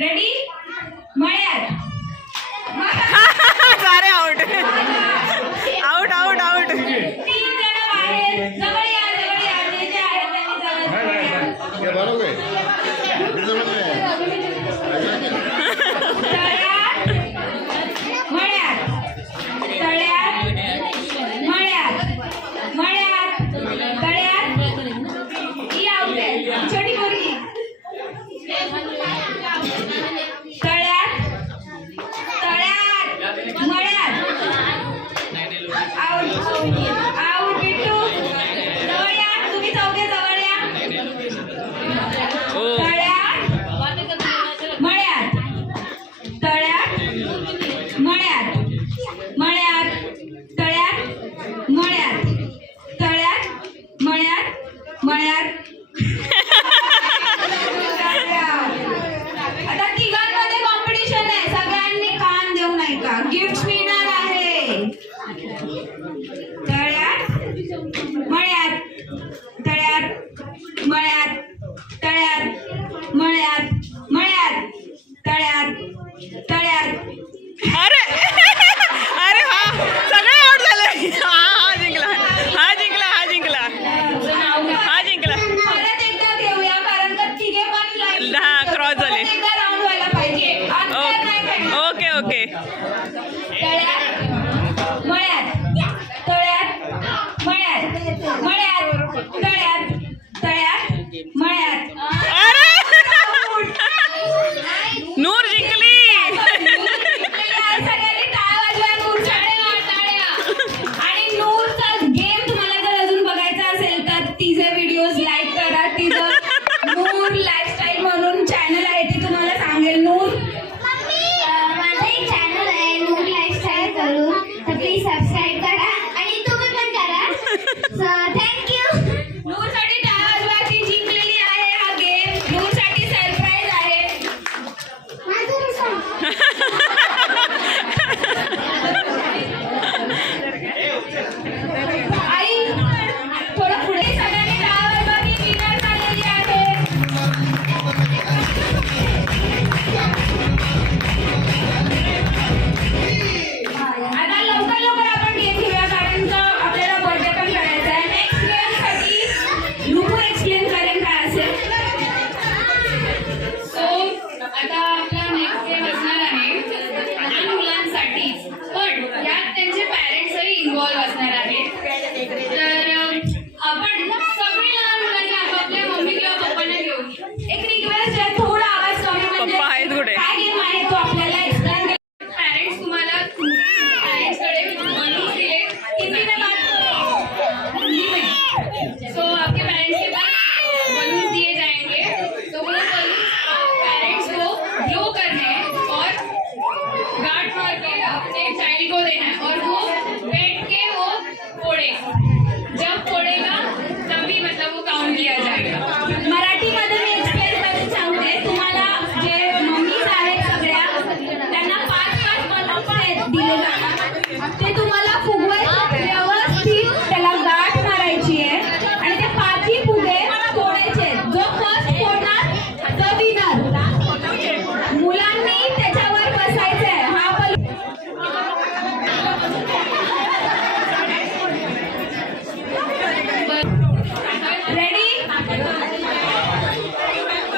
Ready मळ्यात सारे out out out out 3 जण बाहेर जवळ या जे जे आहेत त्यांनी जवळ बरोबर आहे गिफ्ट मिळणार आहे तळ्यात मळ्यात तळ्यात मळ्यात तळ्यात मळ्यात मळ्यात तळ्यात तळ्यात अरे अरे हा सगळे आउट झाले हा जिंकला हा जिंकला हा जिंकला हा जिंकला परत एकदा घेऊया कारण का तिघे पण हा क्रॉस झाले एकदा राऊंड व्हायला पाहिजे ओके ओके तळ्यात मळ्यात तळ्यात मळ्यात मळ्यात तळ्यात तळ्यात मळ्यात नूर जिंकली सगळ्यांनी टाळ्या वाजवा नूरच्या आणि नूरचा गेम तुम्हाला जर अजून बघायचा असेल तर तिचे व्हिडिओज लाईक करा तिचं नूर लाईफस्टाईल म्हणून चॅनल आहे ती तुम्हाला सांगेल नूर प्लीज सबस्क्राइब करा आणि तुम्ही पण करा सो थँक्यू नूरसाठी टाळ्या वाजवा ती जिंकलेली आहे हा गेम नूरसाठी सरप्राईज आहे आई थोडं पुढे सगळ्यांनी टाळ्या वाजवा ती विनर झालेली आहे आता लवकर लवकर आपण गेम घेऊया कारण का आपल्याला बर्थडे पण करायचा आहे नेक्स्ट गेम साठी नूर एक्सप्लेन करेन काय असेल सो आता आपला नेक्स्ट गेम असणार आहे लहान मुलांसाठी पण यात त्यांचे पॅरेंट्सही इन्व्हॉल्व्ह असणार आहेत तर आपण सगळी लहान मुलांनी आपापल्या मम्मी किंवा पप्पांना घेऊन एक रिक्वेस्ट आहे थोडा आवाज कमी म्हणजे पप्पा आहेत कुठे? काय गेम आहे तो आपल्याला एक्सप्लेन पेरेंट्स तुम्हाला पेरेंट्सकडे बलून्स दिले हिंदी में बात सो आपके पेरेंट्स के पास बलून्स दिए जाएंगे तो वो बलून्स पेरेंट्स को ब्लो करने हैं और गार्ड मार के अपने चाइल्ड को देना है और वो बैठ के वो फोड़े जब फोड़ेगा तभी मतलब वो काउंट किया जाएगा मराठीमध्ये मी एक्सप्लेन करून सांगते तुम्हाला जे मम्मीज आहेत सगळ्या त्यांना 5-5 बलून दिले जातात ते तुम्हाला फुगवायचे व्यवस्थित त्याला गाठ मारायची आहे आणि ते 5ही फुगे फोडायचे जो फर्स्ट फोडणार तो विनर मुलांनी त्याच्यावर बसायचंय हा बलून रेडी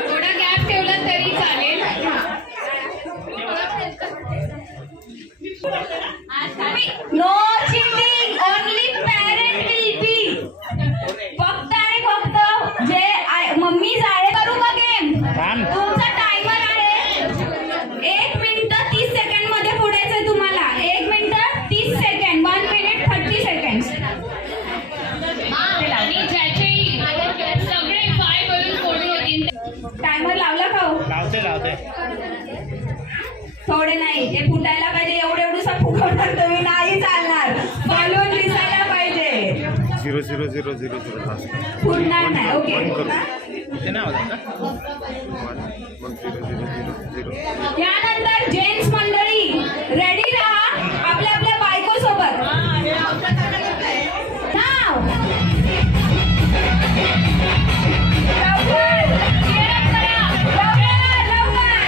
थोडा गॅप ठेवला तरी चालेल no cheating only parent will be फक्त आणि फक्त जे मम्मीज आहे करू का गेम तुमचा टायमर आहे 1 मिनिट 30 सेकंड मध्ये फोडायचंय तुम्हाला 1 मिनिट 30 सेकंड 1 मिनिट 30 सेकंड आणि ज्याचेही सगळे 5 बलून फोडून होतील टायमर लावला का हो लावते थोडे नाही ते फुटायला पाहिजे एवढे एवढूसा फुगवणार तुम्ही नाही चालणार बलून दिसायला पाहिजे 0 0 0 0 0 फुटणार नाही ओके ते नाव का 1 0 0 0 0 यानंतर जेंट्स मंडळी रेडी राहा आपल्या आपल्या बायको सोबत नाव लवकर, cheer up करा. लवकर, लवकर.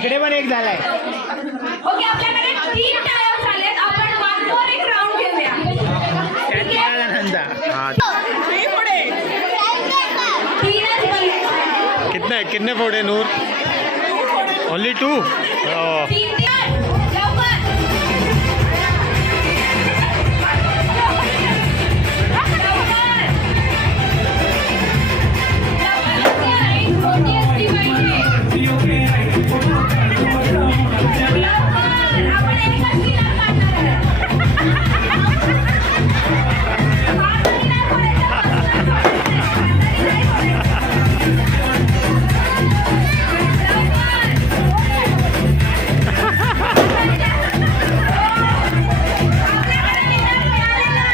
इकडे पण एक झालाय. ओके आपल्याकडे 3 टायर झालेत. आपण one more एक राऊंड घेऊया. ठीक आहे? हाँ. तीनच बघायचे. कितने फोड़े नूर? ओनली 2. तीन तीन लवकर. छोटी असली पाहिजे. आपण एकच किनार काढणार आहे. हात किनार करायचा, हाताने नाही करायचं.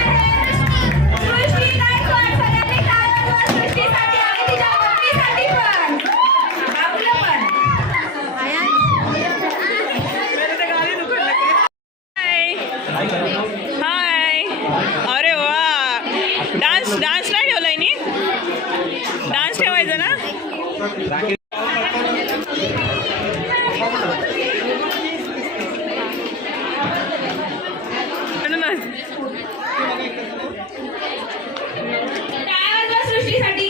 सृष्टी गायकवाड सगळ्यांनी टाळ्या वाजवा सृष्टीसाठी आणि तिच्या मम्मीसाठी पण. आपलं पण. हाय. अरे वा. डान्स नाही ठेवलाय नी. डान्स ठेवायचा ना. म्हणूनच. टाळ्या वाजवा सृष्टीसाठी.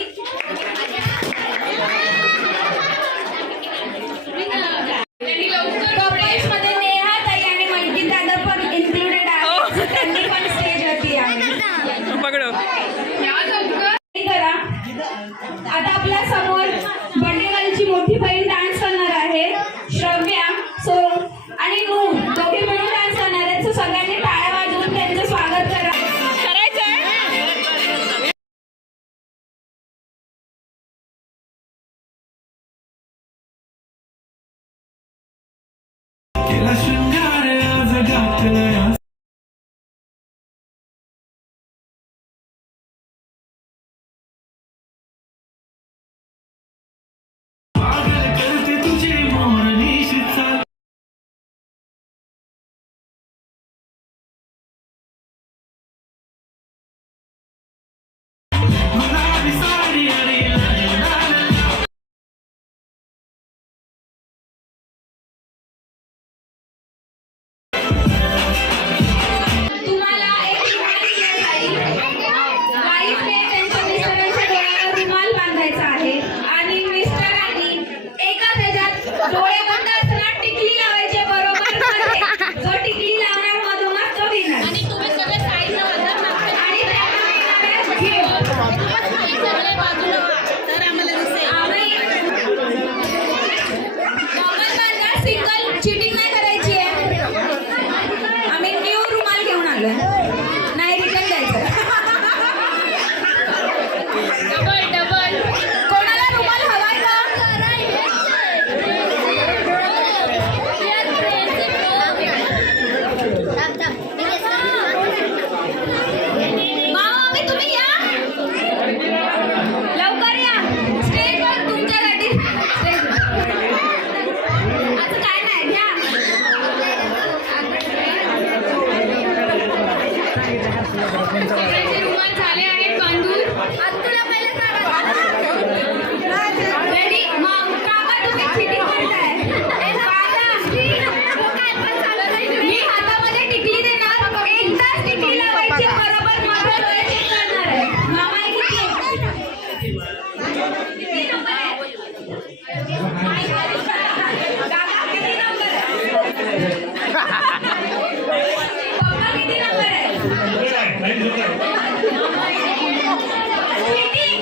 त्यांनी लवकर कपल्समध्ये नेहा ताई आणि मंकित दादा पण इन्क्लुडेड आहेत. त्यांनी पण स्टेजवरती यावे. पकडो. या लवकर. करा. आता आपल्या समोर बंडेवालीची मोठी बहीण डान्स करणार आहे. श्रव्या सो आणि नूर दोघे मिळून डान्स करणार आहेत. सो सगळ्यांनी टाळ्या वाजवून त्यांचं स्वागत करा. करायचंय. तुम्हाला एक रुमाल दिला जाईल. वाईफने त्यांच्या मिस्टरांच्या डोळ्यावर रुमाल बांधायचा आहे आणि मिस्टरांनी एकाच ह्याच्यात डोळे बंद असताना टिकली लावायची बरोबर मध्ये. जो टिकली लावणार मधोमध तो विनर. आणि तुम्ही सगळे साईडला बघा आणि त्यामध्ये घेऊ. सिंगल चिटिंग नाही करायची आहे. आम्ही न्यू रुमाल घेऊन आलोय. नाही रिटर्न द्यायचं. डबल कोणाला रुमाल हवाय का? मामी तुम्ही या लवकर या. स्टेजवर तुमच्यासाठी असं काय नाही घ्या. सगळ्यांचे रुमाल झाले आहेत बांधून. तुला पहिले रेडी मग काका तुम्ही चिटिंग करताय. मी हातामध्ये टिकली देणार. एकदाच टिकली लावायची बरोबर माझा डोळे चेक करणार आहे. मामा किती नंबर आहे? काका किती नंबर आहे? पप्पा किती नंबर आहे? चिटिंग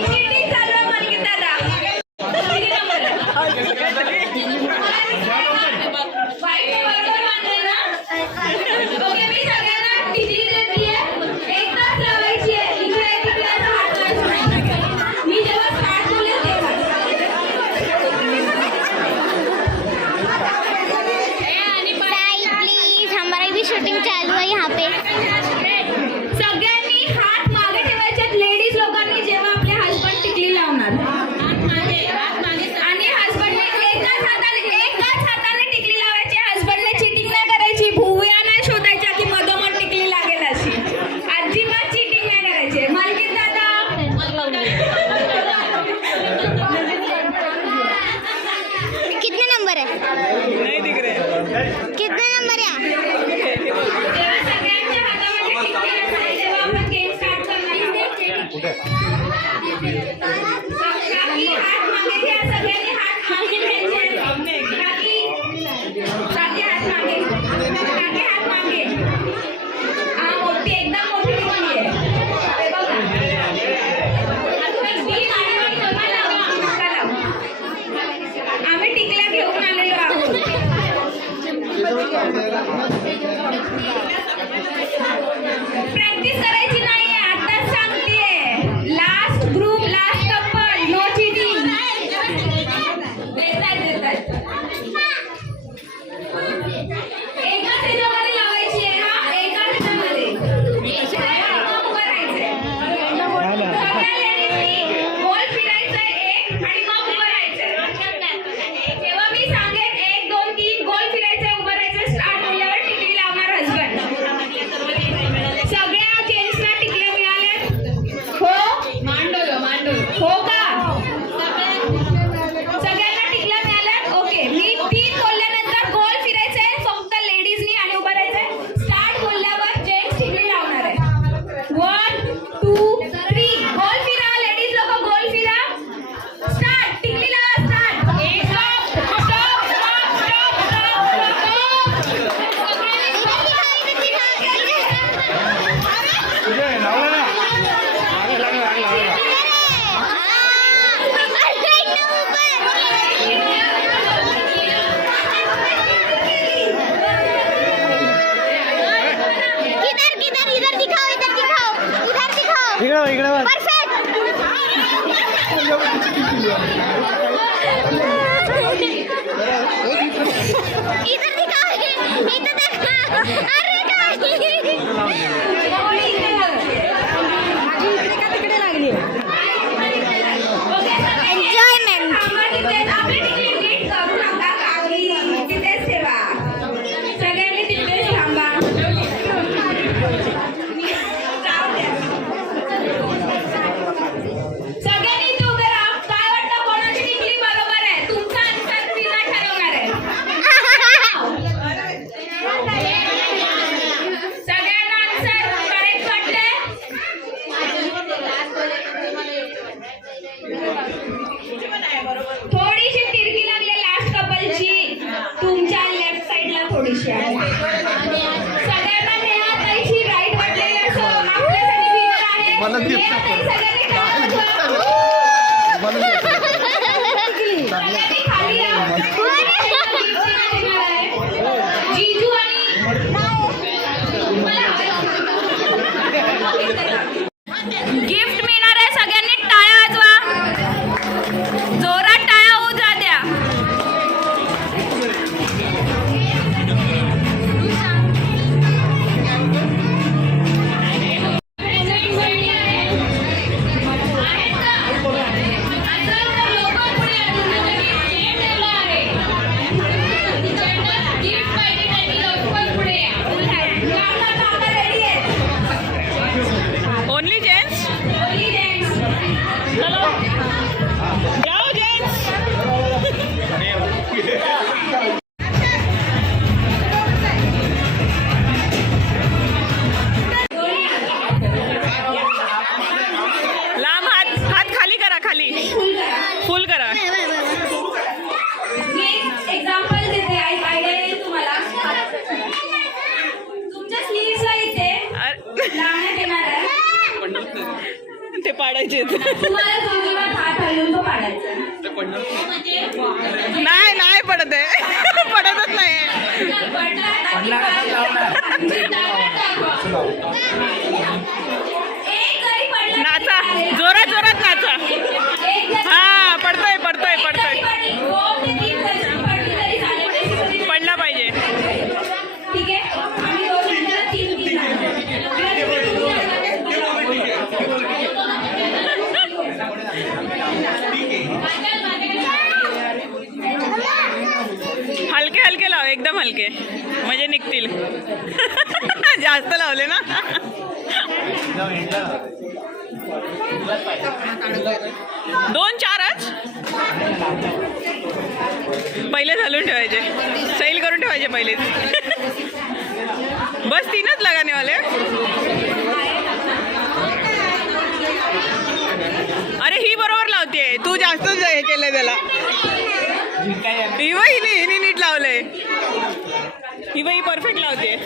इधर दिखा, इधर देखा. अरे काय एन्जॉयमेंट. आपली तिकीट नीट करू नका काकी, तिथेच ठेवा. सगळ्यांनी तिथेच थांबा. सगळ्यांनी इथे उभे राहा. काय वाटतं कोणाची टिकली बरोबर आहे? तुमचा आन्सर विना ठरवणार आहे. सगळ्यांना आन्सर करेक्ट वाटतंय? थोडीशी तिरकी लागली लास्ट कपलची, तुमच्या लेफ्ट साइडला थोडीशी आहे. सगळ्यांना नेहाताईची राईट वाटलेली असं आपल्यासाठी विनर आहे. नेहाताई सगळ्यांनी टाळ्या वाजवा. सगळ्यांनी खाली या. जीजू आणि गिफ्ट मिळणार आहे. सगळ्यांनी टाळ्या वाजवा. जोरात टाळ्या होऊ द्या. Only gents. जाओ जेंट्स. लांब हात, हात खाली करा, खाली फुल करा. मी एक्झाम्पल देते, आयडिया येईल तुम्हाला. तुमच्या स्लीव्हला इथे लावण्यात येणार आहे. ते पाडायचे तुम्हाला जोडीवर हात हलवून तो पाडायचा. नाही, नाही पडत आहे. पडतच नाही. एक जरी पडला नाचा, जोरात जोरात नाचा. एक जरी हा, पडतोय पडतोय पडतोय. दोन ते तीन जरी पडली तरी चालेल. पडला पाहिजे. ठीक आहे, आम्ही दोन मिनिटाला तीन हलके हलके लाव, एकदम हलके म्हणजे निघतील. जास्त लावले ना. दोन चारच पहिले घालून ठेवायचे, सैल करून ठेवायचे पहिलेच. बस तीनच लगाने वाले. अरे ही बरोबर लावते, तू जास्त हे केलंय त्याला. ही बाई हिने नीट लावलंय. ही बाई परफेक्ट लावते.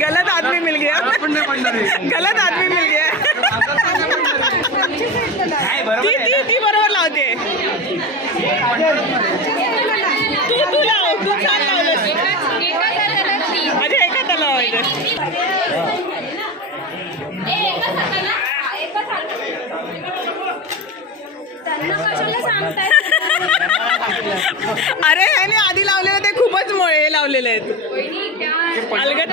गलत आदमी मिल गया. गलत आदमी मिल गया. ती बरोबर लावते. तू लाव, तू छान लावलंस. माझ्या एका त्याला लावायचं. अरे ह्याने आधी लावलेलं ते खूपच मोळे लावलेले आहेत. अलगत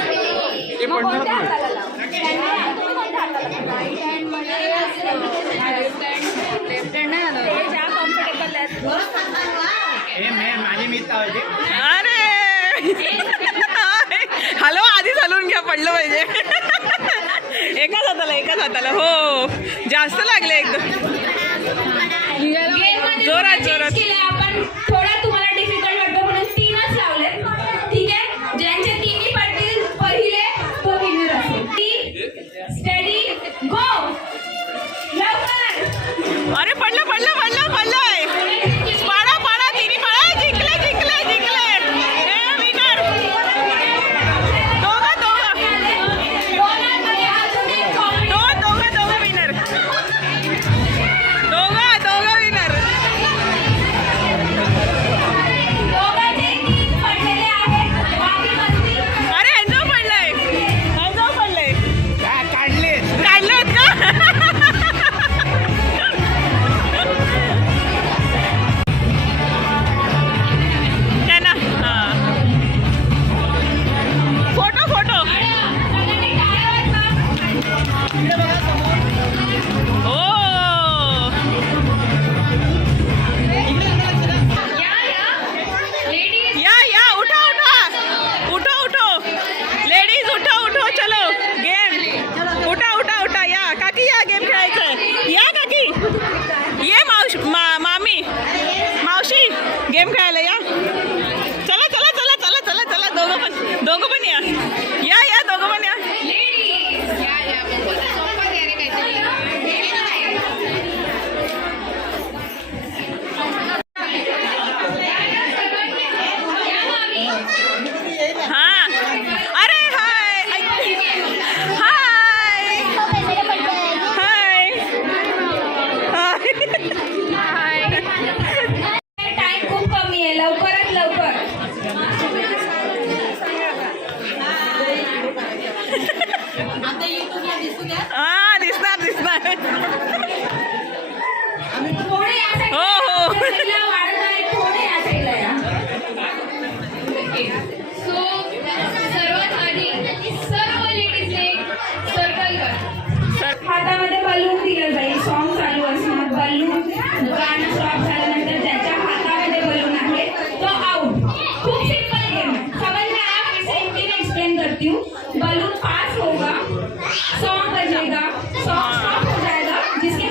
अरे हॅलो, आधी चालून घ्या, पडलं पाहिजे. एकाच हाताला. हो, जास्त लागले एकदम. जोरात जोरात. आपण थोडा तुम्हाला डिफिकल्ट वाटतो म्हणून तीनच लावले. ठीक आहे, ज्यांचे तिन्ही पडतील पहिले तो विनर असेल. स्टडी गो. लवकर. अरे पडलं. पाडा तिन्ही पाडा. जिंकले. विनर. दोघं विनर. दोघं विनर. हा दिसणार दिसणार. थोडे या साईडला हो, हो. या साईडला वाढत आहे, थोडे या साईडला या. सो सर्वात आधी सर्व लेडीजने सर्कल करा. हातामध्ये बलून दिलं जाईल. सॉन्ग चालू असणार. बलून गाणं स्टॉप झाल्यानंतर ज्याच्या हातामध्ये बलून आहे तो आउट. खूप सिंपल गेम है, समझ में आया? मैं सिंपली एक्सप्लेन करती हूँ. बलून पास होगा, सॉन्ग बजेगा, सॉन्ग स्टॉप हो जाएगा, जिसके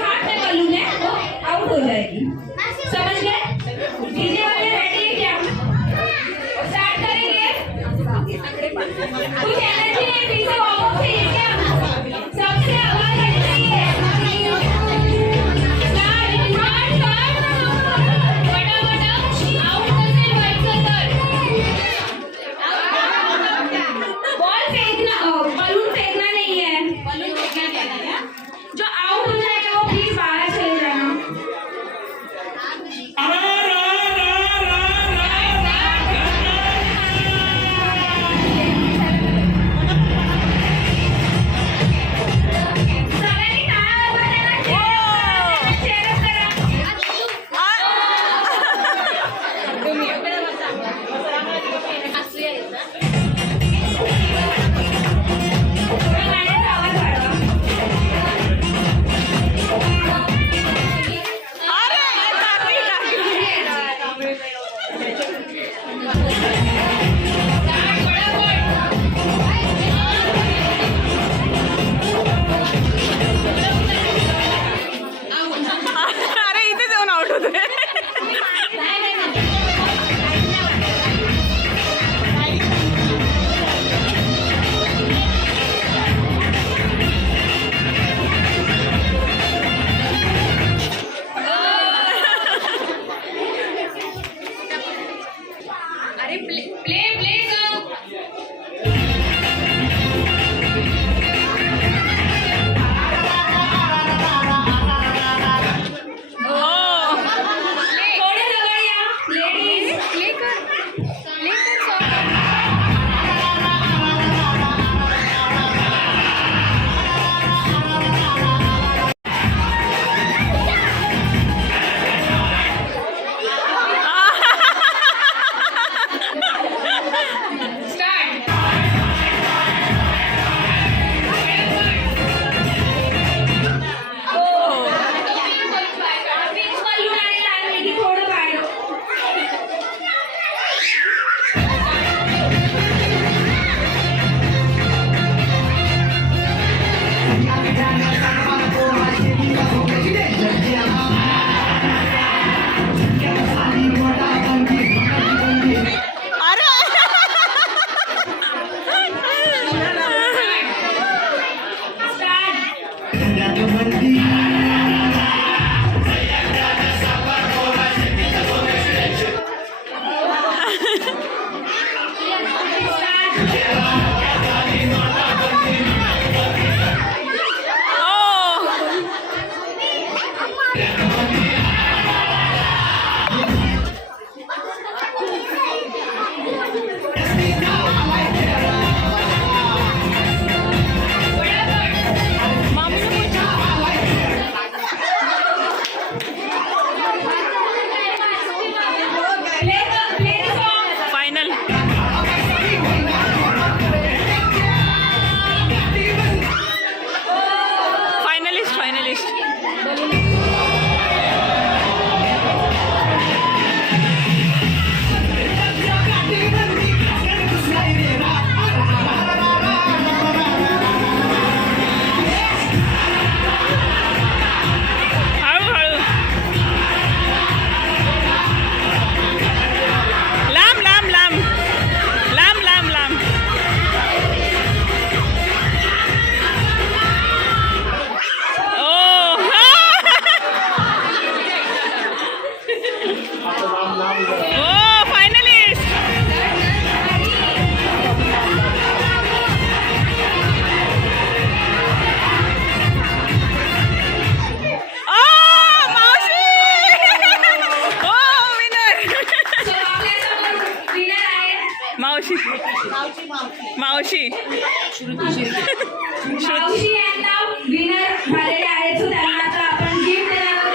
मावशी यांना विनर झालेले आहेत सो त्यांना आता आपण गिफ्ट देणार आहोत.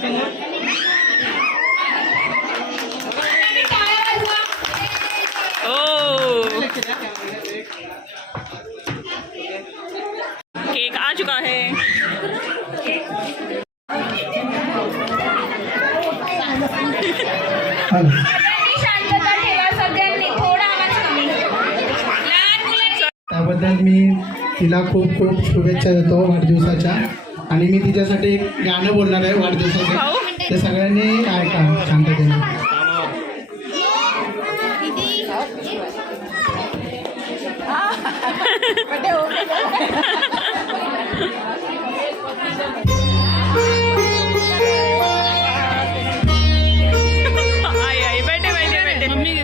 त्यांनी त्यांनी टाळ्या वाजवा. ओ केक आ चुका है. सगळ्यांनी शांतता ठेवा. सगळ्यांनी थोडा आवाज कमी. लहान मुलांनी त्याबद्दल मी तिला खूप खूप शुभेच्छा देतो वाढदिवसाच्या. आणि मी तिच्यासाठी एक गाणं बोलणार आहे वाढदिवसाचं, ते सगळ्यांनी ऐका शांततेने. आई आई बैठे बैठे बैठे. मम्मी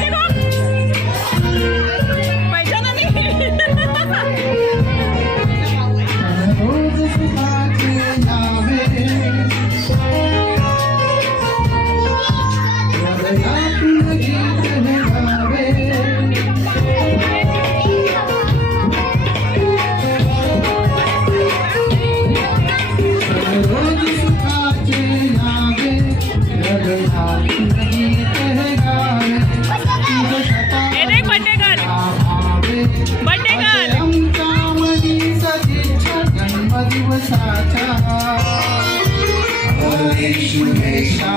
देखो पहचाना नहीं. रोज सुखाचे यावे, हृदयातून गीत हे गावे. रोज सुखाचे यावे, हृदयातून गीत हे गावे. तुझं सता ए देख बर्थडे गर्ल भावे, बर्थडे गर्ल. आमच्यामधी सदिच्छा जन्मदिवसाच्या. शुभेच्छा